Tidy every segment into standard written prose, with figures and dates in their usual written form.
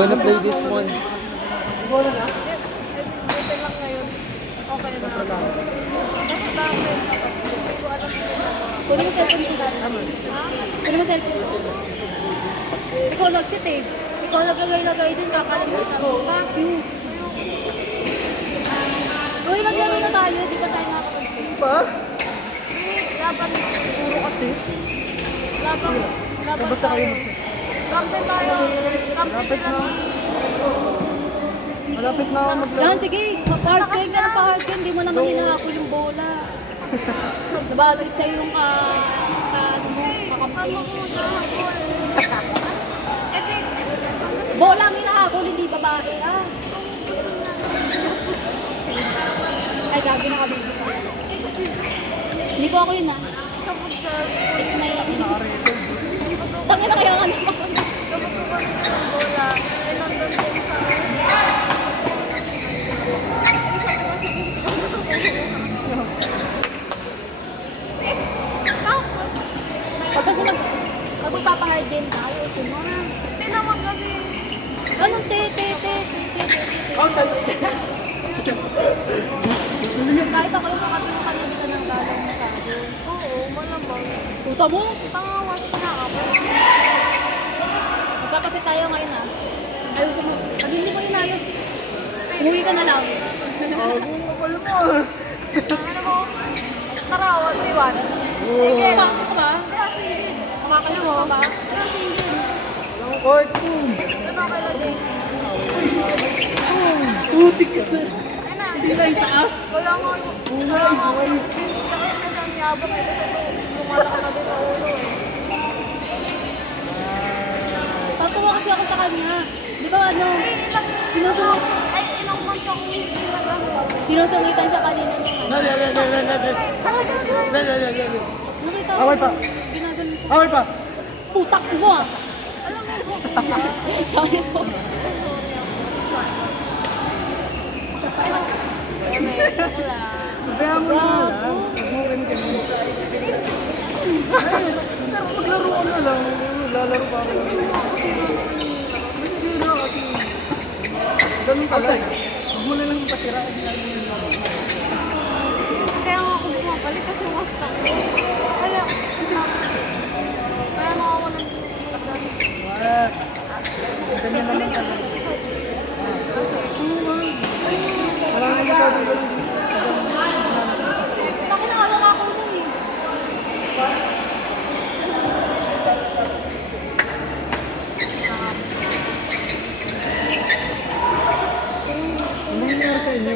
gonna play this one. Bola na? Ito lang ngayon. Okay na. Kasi dami. Kunin mo cellphone ko. Kunin mo cellphone ko. Ikaw nag-sit eh. Ikaw naglagay-lagay din, kakalimutan mo. Fuck you. Uy, maglaro na tayo. Di ba tayo makakapag-sit? Pa? Laban. Puro kasi. Laban. Laban Basta kayo tayo. magsa. Kampen tayo. Kampen Malapit na. sila. Malapit na ako maglaro. Yan, sige. Hard game ka na pa hard game. Di mo naman hinahakol yung bola. Nabagalik sa'yo yung ano mo, Ano ko nakahabol? Eh di. bola ang hinahabol, hindi babae. Ah. Ay, gabi na kami. Hindi ko ako yun ah. Kapag sa. It's my... Tangin na kaya ka na. Kapag ko ng bola. Eh nandun din sa. Pagkasi magpapahard din tayo. Sumama. Hindi naman kasi. Anong te? Kahit ako yung makati mo kanina ka ng galang na sabi. Oo, malamang. Puta mo! Tangawas na ako. Magpapasit tayo ngayon ah. Ayusin mo. Pag hindi mo inayos, umuwi ka na lang. Kapal mo. Ano mo? Karawan, Iwan. Sige. Bakit ba? Kasi. Makakaliw ka ba? Ang court. Ano kay Lade? Putik ka sir. Ay na. Hindi na itaas. Wala nga. Wala nga. Kasi ang yabang eh. Kasi lumalaki na din ang ulo eh. Tatawa kasi ako sa kanya. Di ba ano? Ay, ilang months ako hindi nag-ano. Sinusungitan siya kanina. Nakita ko. Awal pa. Ginaganon ko. Awal pa. Putak mo ah. Sorry po. Kaya mo na lang. Magmukin ka na. Ay, pero maglaro ka na lang. Lalaro pa ako. Masisira kasi. Ganun talaga. Huwag mo na lang pasira kasi lalo mo na. Kaya nga ako bumabalik kasi wasta. Kaya, kaya makawalan din yung pagdami. What? Ganyan naman talaga. Wala na masyadong ganun dito. Ako na alam ako nun eh. Ano nangyari sa inyo?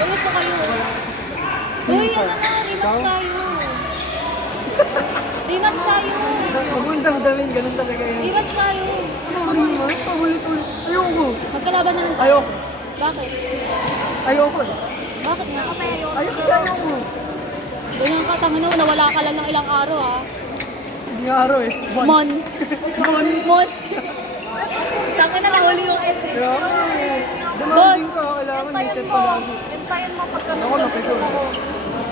Ulit ko kayo. Uy, ano na, rematch tayo. Rematch tayo. Huwag mo damdamin, ganun talaga yun. Rematch tayo. Ano naman? Paulit-ulit. Ayoko. Magkalaban na lang tayo. Ayoko. Bakit? Ayoko eh. Bakit nga? Ayoko kasi ayoko. Ganyan ka, tama na, nawala ka lang ng ilang araw ah. Hindi nga araw eh. Mon. Mon. Taka na nahuli yung S eh. Kaya demanding ka, kailangan may set pa lagi. Hintayin mo pag Ako napito.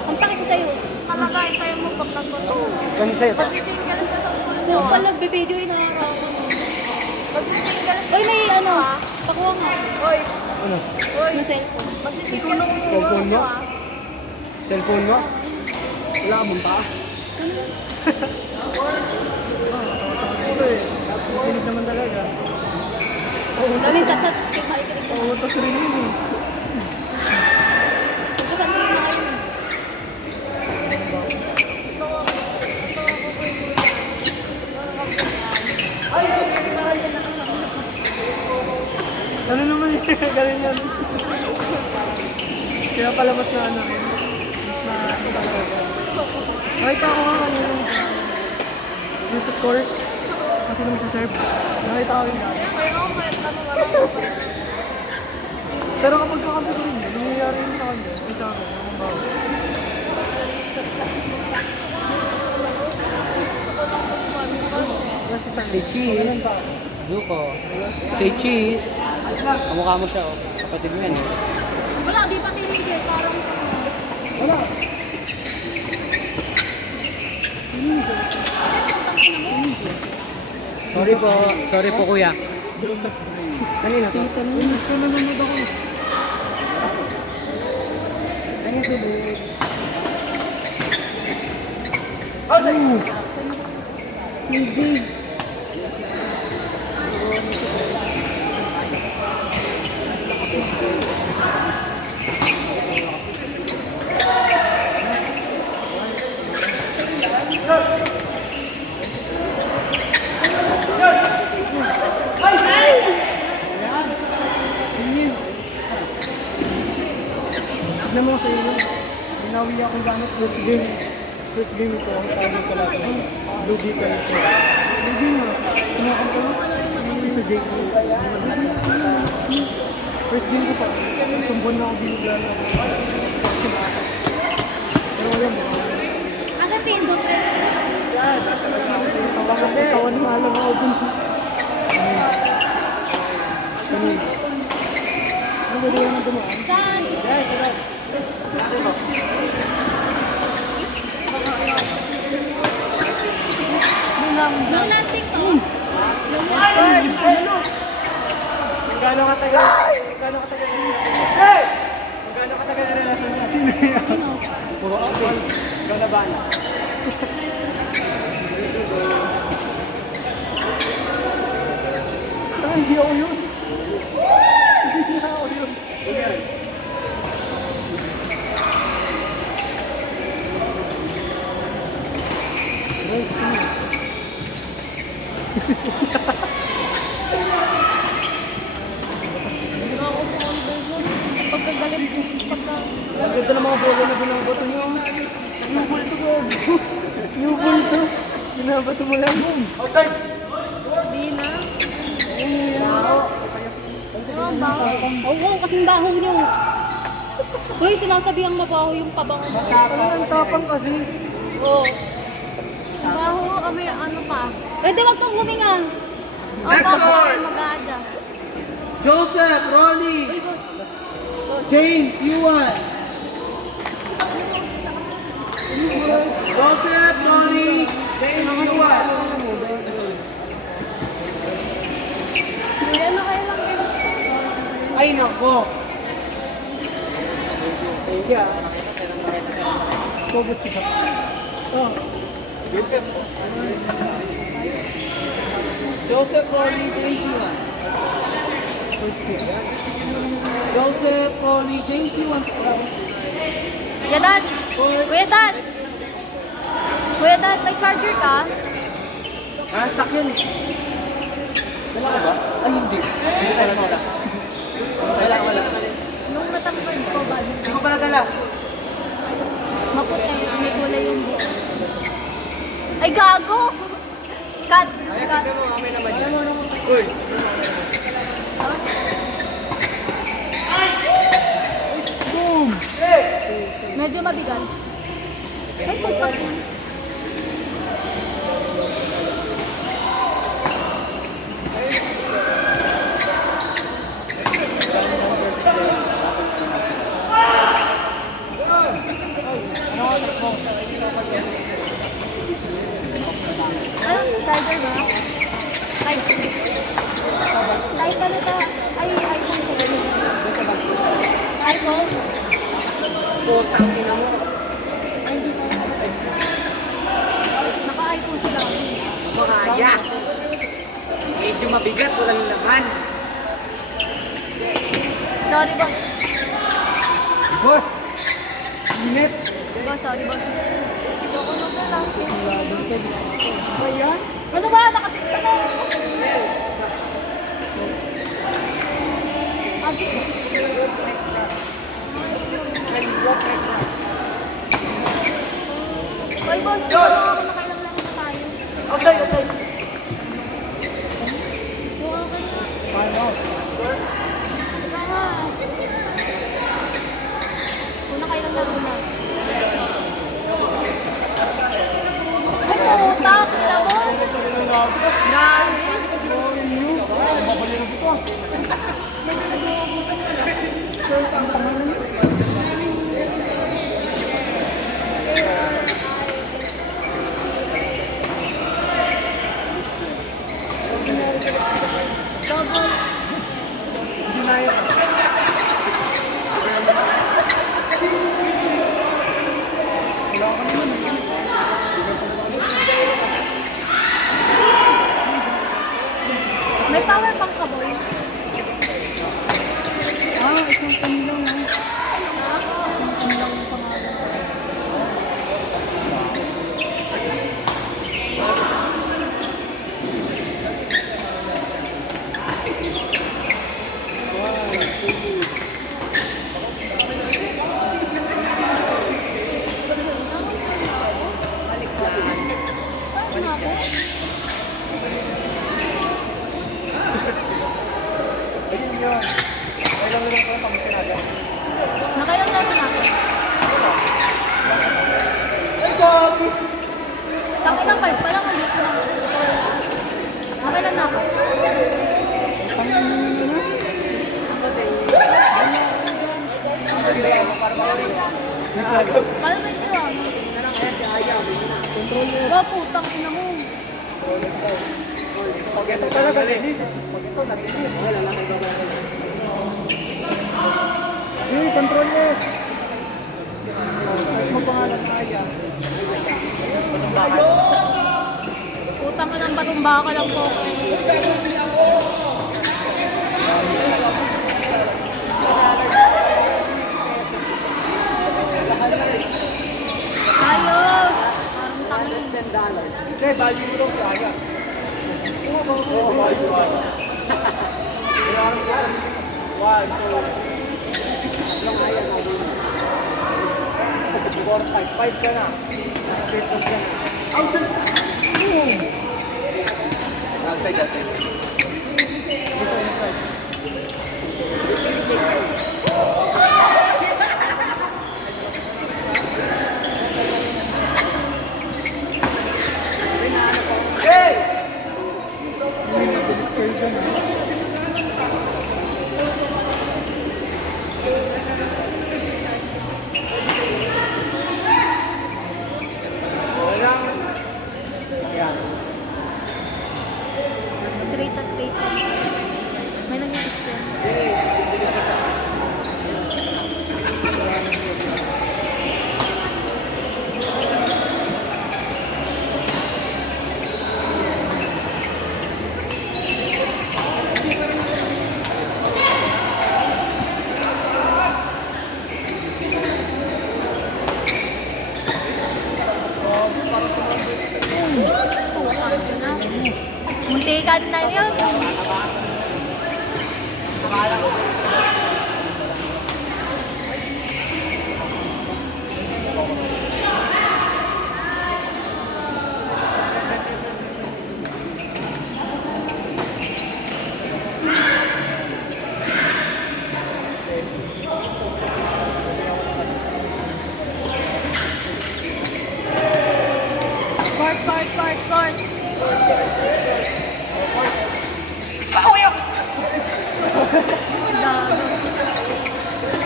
Ang taki ko sa'yo. Talaga, hintayin mo pag nagtotoo. Kami sa'yo. Magsisingles ka sa school nyo. Kung pala nagbibideo, inaaraw ko. Magsisingles Uy, may ano, pakuha nga. Hoy, Ano? hoy. Yung cellphone. Magsisingles ka Cellphone mo? ah. Cellphone mo? Wala ka mong paa. Ito eh. Kinig naman talaga. Dami sat-sat, skip makikinig ko. Oo, tas rin yun eh. Pagkasan ko yung mga yun. Ano naman yun? Galing yan. Kaya pala mas na ano. Mas na ano talaga. Nakita ko nga kanina. Yung sa score. Kasi nung isa-serve. Nakita ko yun. Pero may ano. Pero kapag kakampi ko rin, nangyayari yun sa kanya. Ay sa akin. Ang bawa. Wala si Sarli. Si Cheese. Zuko. Kay Cheese. Kamukha mo siya, oh. Kapatid mo yan, eh. Wala, di pa tinigil. Parang Wala. Sorry po. Sorry po, kuya. Kanina pa. Miss ko nanonood ako. Ano tuloy? Hindi. Tignan mo sa iyo. Binawi ako gamit first game. First game ito ang tawag ko lang. Lugi ka na siya. Lugi nga. Kumakan ko. Si Sir Jake. First game ko pa. Sumbon na ako binigyan na. Pero wala mo. Asa tindo, pre? Tawan na alam ako dun. Kanina. Ano ba diyan ang dumaan? Saan? Yung lasting to? Yung lasting. Gano'ng katagal? Gano'ng katagal? Gano'ng katagal na relasyon niya? Sino yan? Sino? Puro ako. Ikaw na ba? Hindi ako yun. Hindi ako yun. Pagkagalit ko. Ang ganda ng mga bola na binabato niyo. New ball to go. New ball to. Binabato mo lang yun. Outside! Di na. Oo, kasing baho nyo. Uy, sinasabihang mabaho yung pabango mo. Ano ang tapang kasi? Oo. Baho kami, ano pa? Pwede wag kang huminga. Next one. Mag-a-adjust. Joseph, Ronnie, Uy, boss. Boss. James, Yuan. Joseph, Ronnie, James, Yuan. Kuya, ano kayo lang yun? Ay, nako. Yeah. Focus siya. Oh. Joseph, Ronnie, James, Yuan. Joseph, Ronnie, James, Yuan. Kuya Dad! Kuya Dad! Kuya Dad, may charger ka? Sakyan eh. Wala ka ba? Ay, hindi. Hindi tayo wala. Wala. Nung natangkad ko ba? Hindi ko pala dala. Maputi, may kulay yung buo. Ay, gago! Cut! Cut! Uy. Boom! Medyo mabigat. Ay, pagpag. Ano? Charger ba? Type. Type ano to? Ay, iPhone ko. iPhone? Putang ina mo. Ay, hindi ko. Naka-iPhone sila. Mahaya. Medyo mabigat, walang laman. Sorry, boss. Boss! Init! Boss, sorry, boss. Ayoko na ba lang. Ayan! Ano ba? Nakasit ka na. Hoy, boss. Nakailang lang na tayo. Outside! Outside! Mukha ka na. Paano? Ika nga. Kung nakailang lang na. Ay, putak. Kita mo? ako naman. May power bank ka, boy. Isang pan lang. Isang pan lang yung pangalan. Ano na ako? Ayun yun. Ay lang ko lang kami sinabi. Nakailang laro na ako. Ay, gabi! Tangilang card pa lang. Ulit ko lang. Nakailan na ako. Paano ba ito ah? Wala putang ina mo. Pag ito talaga, hindi. Pag ito, natinig. Hey, control it! Kahit magpangalan kaya. Putang ina ng batong baka lang po. Ayos! Parang tangin. Hindi, value mo daw si Aya. Oo, value Aya. 1, 2, lang Aya na. 4, 5 ka na. 5 ka na. Out! Boom! Outside. Straight na straight lang. May nag-extend. Muntikan na yun. Court.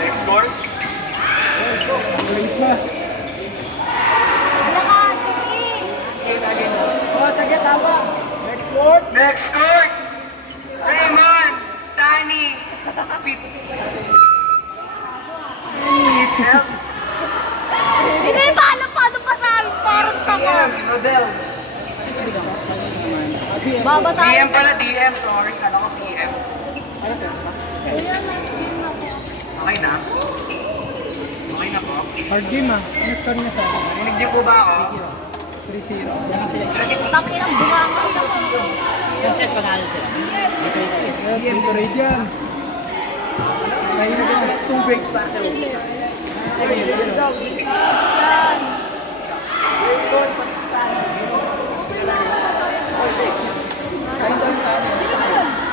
Next score? Wait na. Lakas, sige. Sige, tama. Next word. Next score! Raymond! Tani! Hindi, paano pa sa parang tako? Rodel! Baba tayo. DM pala, DM. Sorry, kala ko PM. Kuya, last game na po. Okay na? Okay na po? Hard game ah. Ano score niya sa akin? Narinig niyo po ba ako? 3-0. Taki ng bumanga na po. Sunset panalo sila. Game to raid yan. Kaya na din. 2 break pa. Yan.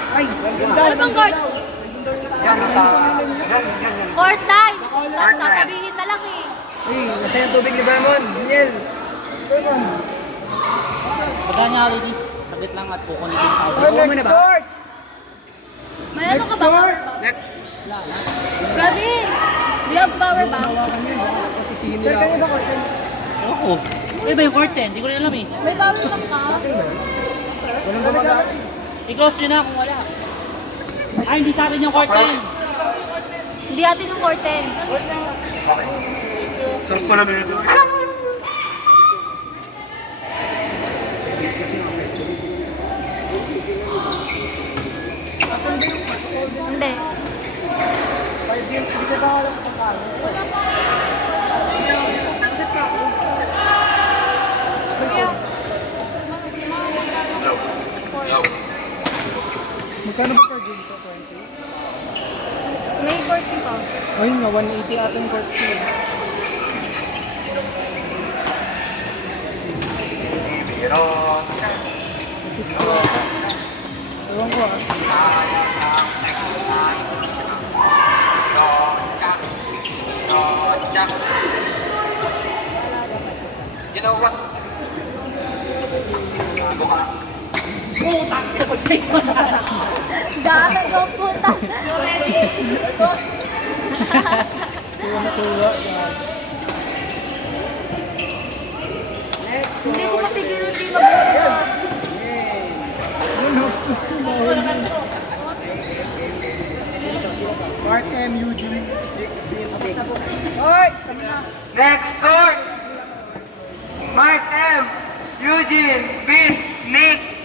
Ay! Ano bang court? Yan, nasa... Yan. Court night. Sasabihin na lang eh. Ay, nasa yung tubig ni Vermon. Daniel. Vermon. Pagka niya release, saglit lang at kukulitin ako. Oh, next court! May ano ka ba? Power bank? Next. Gavin! Do you have power bank? Sir, kanya ba court? Oo. Eh ba yung curtain? Hindi ko rin alam eh. May power bank ka? Walang gumagana. I-close nyo na kung wala. Ay, hindi sa akin yung curtain. Hindi atin yung curtain. Sarap ko na minuto. naghahanap ng pagkain. Magkano ba per game to? 20? May 40 pa. Ayun nga, 180 ata yung court fee. Pero, 60 ata. Ewan ko ah. you know what? Dami ko puta. Ewan natuwa. Hindi ko mapigilan di mag-uulog. Ano? Gusto mo yun. Mark M. Eugene. Alright! Next court! Mark M. Eugene, Vince, Nick.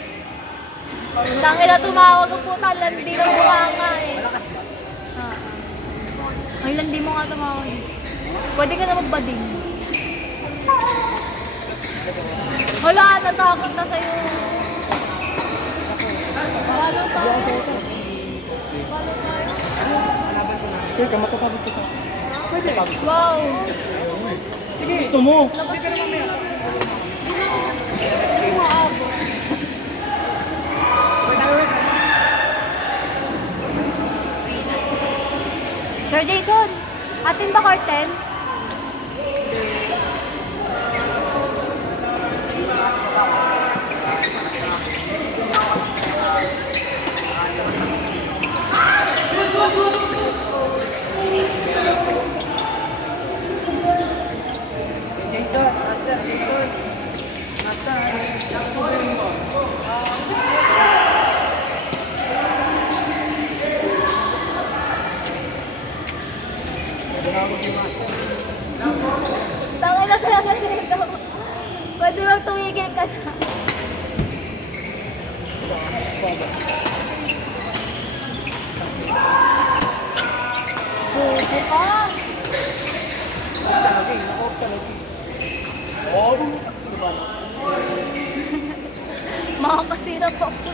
Tangin na tumawag ang puta. Landi na bumanga eh. Ay, landi mo nga tumawag. Pwede ka na magbading. Wala, natakot na sa'yo. Palo tayo. Sir, ka matapagod ka sa... Pwede. Wow. Gusto mo? Hindi mo abot. Sir Jason, atin ba curtain? Jason, Master, Jason. Master, Tangin na talaga dito. Pwede bang tumigil ka na? Bubo ka. talaga eh. Nako talaga eh. Makakasira pa ako.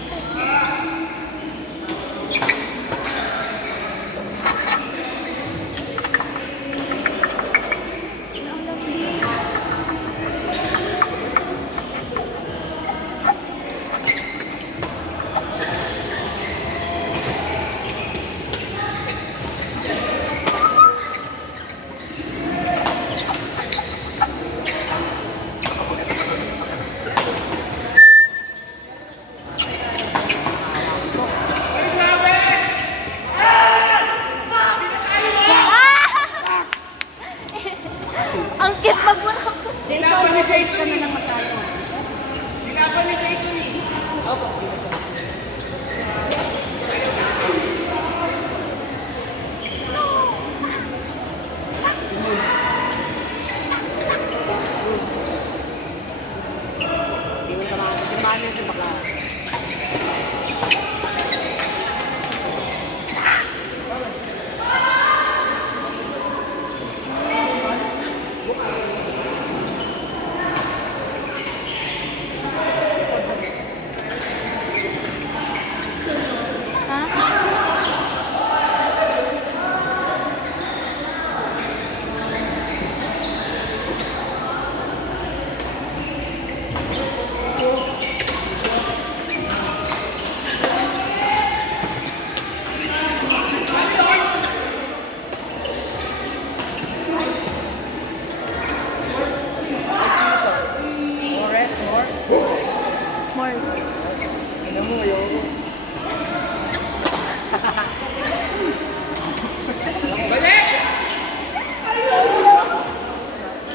Ang cute magmula ko. Face ka na lang matalo.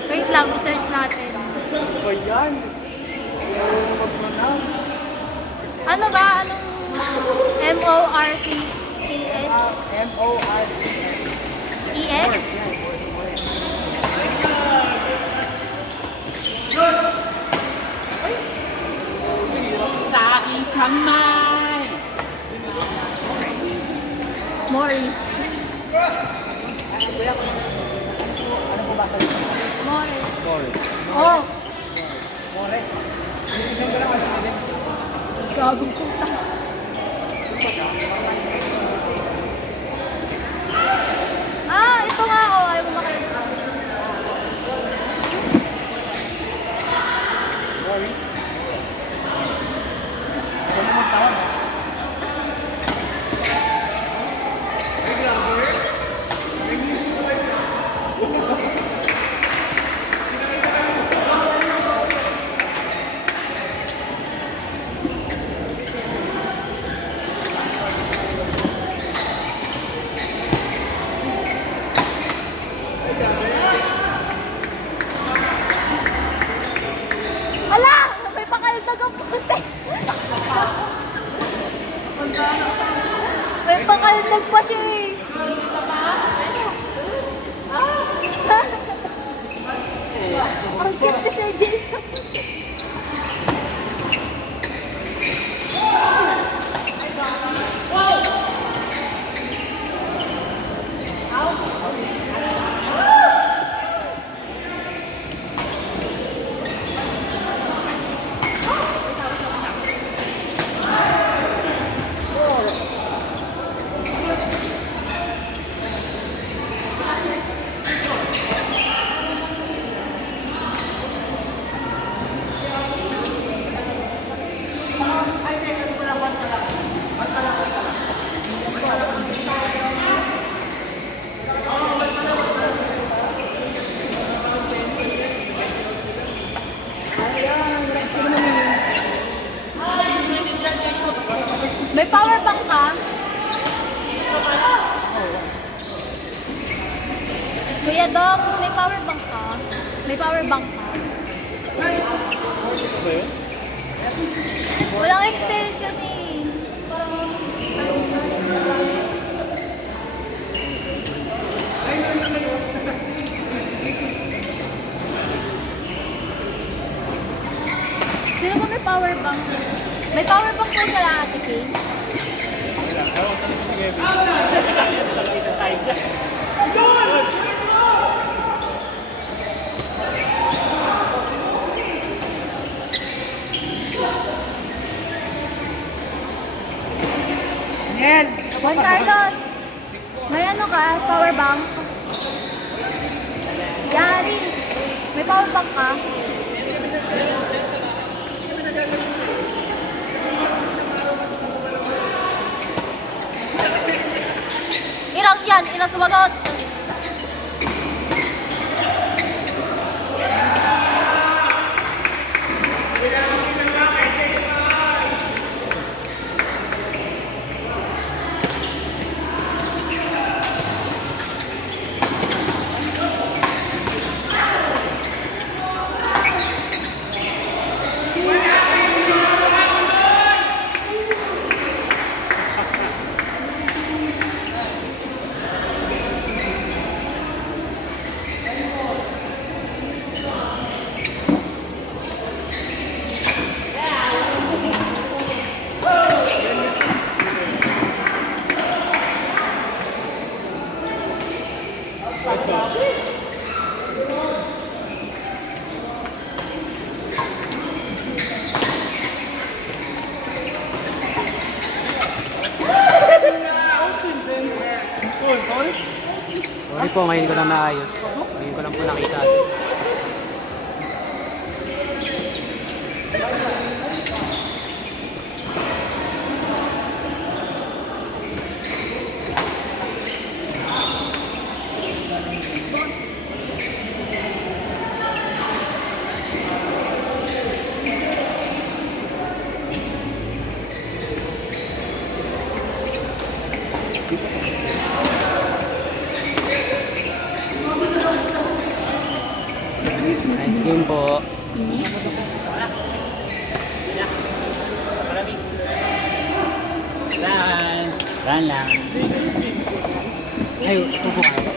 Wait lang, search natin. O yan. Ano ba? Anong M-O-R-C-E-S? M-O-R-T-S. E-S? Sa aking kamay! Morris. Oh, Forest. Tignan ko lang kasi din. gagong puta. Ah, ito nga oh. Ayaw mo makita. Boris. Ito naman tawag. Ala! May pakaldag ang puti. May pakaldag pa siya eh. Ang cute ni Sir Jill. May power bank ka? Kuya Doc, may power bank ka? May power bank ka? Walang extension eh. Sino ba may power bank? May power bank po sa Ate Kay? Yan! Juan Carlos, may ano ka? Power bank? Yari, may power bank ka? Ilang yan? Ilang sumagot? Sorry po, ngayon ko lang naayos. Ngayon ko lang po nakita. Nice game po. Run lang. Ay, upo ka.